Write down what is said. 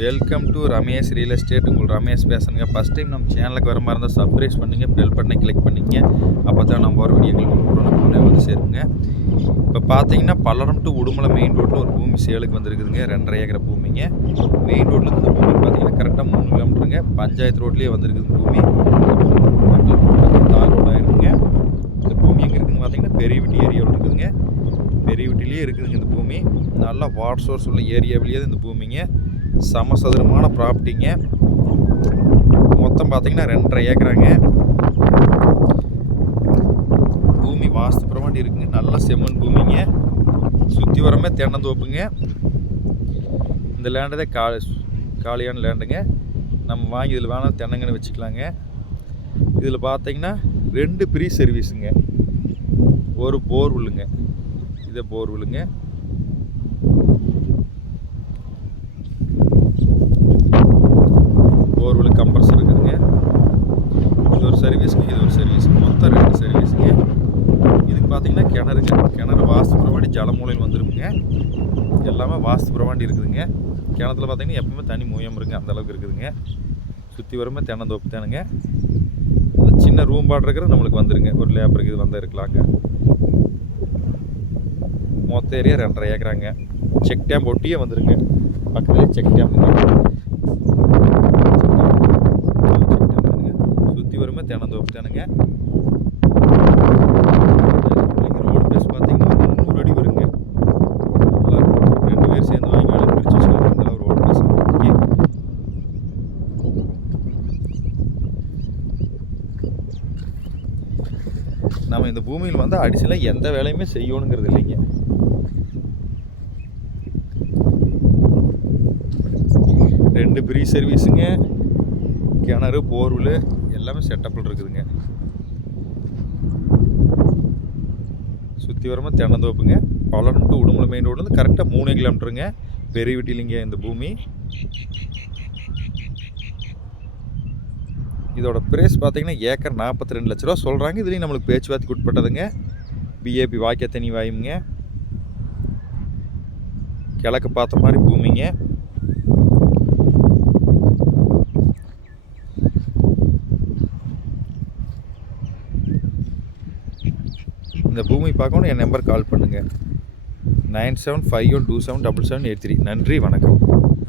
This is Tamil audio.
Welcome to Ramesh real estate. உங்கள் ரமேஷ் பேசுங்க. ஃபஸ்ட் டைம் நம்ம சேனலுக்கு வர மாதிரி இருந்தால் சப்ஸ்கிரைப் பண்ணுங்க, பெல் பட்டனை கிளிக் பண்ணிங்க. அப்போ தான் நம்ம வர வீடியோக்கள் உடனே வந்து சேருங்க. இப்போ பார்த்தீங்கன்னா பல்லடம் டு உடுமலை மெயின் ரோட்டில் ஒரு பூமி சேலுக்கு வந்திருக்குதுங்க. 2.5 ஏக்கர் பூமிங்க. மெயின் ரோட்லேருந்து இந்த பூமி பார்த்தீங்கன்னா கரெக்டாக 3 கிலோமீட்டருங்க. பஞ்சாயத்து ரோட்லேயே வந்திருக்குது பூமி. தார் ரோடாக இருக்குங்க. இந்த பூமி எங்கே இருக்குதுன்னு பார்த்தீங்கன்னா பெரியவிட்டி ஏரியாவில் இருக்குதுங்க. பெரியவிட்டிலேயே இருக்குதுங்க இந்த பூமி. நல்லா வாட்டர் சோர்ஸ் உள்ள ஏரியாவிலேயே இந்த பூமிங்க. சமசதுரமான ப்ராப்பர்ட்டிங்க. மொத்தம் பார்த்தீங்கன்னா 2.5 ஏக்கராங்க. பூமி வாஸ்து பிரமாண்டி இருக்குங்க. நல்ல செம்மண் பூமிங்க. சுற்றி வரமே தென்னந்தோப்புங்க. இந்த லேண்டதே காலியான லேண்டுங்க. நம்ம வாங்கி இதில் வேணாலும் தென்னங்கன்னு வச்சுக்கலாங்க. இதில் பார்த்தீங்கன்னா 2 ஃப்ரீ சர்வீஸுங்க. ஒரு போர்வெல்லுங்க. இதை போர்வெல்லுங்க. போர்வெல் கம்ப்ரஸர் இருக்குதுங்க. இது ஒரு சர்வீஸுங்க, இது ஒரு சர்வீஸுங்க. மொத்தம் 2 சர்வீஸுங்க. இதுக்கு பார்த்தீங்கன்னா கிணறு வாஸ்து பிரமாண்டி ஜலமூலையில் வந்துருக்குங்க. எல்லாமே வாஸ்து பிரமாண்டி இருக்குதுங்க. கிணத்துல பார்த்தீங்கன்னா எப்பவுமே தண்ணி மூயம் இருக்குங்க. அந்தளவுக்கு இருக்குதுங்க. சுற்றி வரமே தென்னந்தோப்பு தானுங்க. அந்த சின்ன ரூம் பாட்ருக்கிற நம்மளுக்கு வந்துருங்க. ஒரு லேபருக்கு இது வந்தால் இருக்கலாங்க. மொத்த ஏரியா 2.5 ஏக்கராங்க. செக் டேம் ஒட்டியே வந்துருங்க. பக்கத்துலேயே செக் டேம் சுற்றி வருமே தென்னந்தோப்பு தானுங்க. ரோடு பேஸ் பார்த்தீங்கன்னா ஒரு 300 அடி வருங்க. நல்லா 2 பேர் சேர்ந்து வாங்கி வேலை பிரித்து வச்சுக்கலாம். அந்தளவு ரோடு பேஸ். நம்ம இந்த பூமியில் வந்து அடிஷனலாக எந்த வேலையுமே செய்யணுங்கிறது இல்லைங்க. ரெண்டு ஃப்ரீ சர்வீஸுங்க. கிணறு போர்வெல் எல்லாமே செட்டப்பில் இருக்குதுங்க. சுற்றி வரமா தென்னந்தோப்புங்க. பல்லடம் டு உடுமலை மெயின் ரோட்லேருந்து கரெக்டாக 3 கிலோமீட்டருங்க. பெரியவிட்டிலிங்க இந்த பூமி. இதோட ப்ரைஸ் பார்த்தீங்கன்னா ஏக்கர் 42 லட்ச ரூபா சொல்கிறாங்க. இதுலேயும் நம்மளுக்கு பேச்சுவார்த்தைக்கு உட்பட்டதுங்க. பிஏபி வாய்க்கா தண்ணி வாயுங்க. கிழக்கு பார்த்த மாதிரி பூமிங்க. இந்த பூமி பார்க்கணும் என் நம்பர் கால் பண்ணுங்கள். 9751277783. நன்றி, வணக்கம்.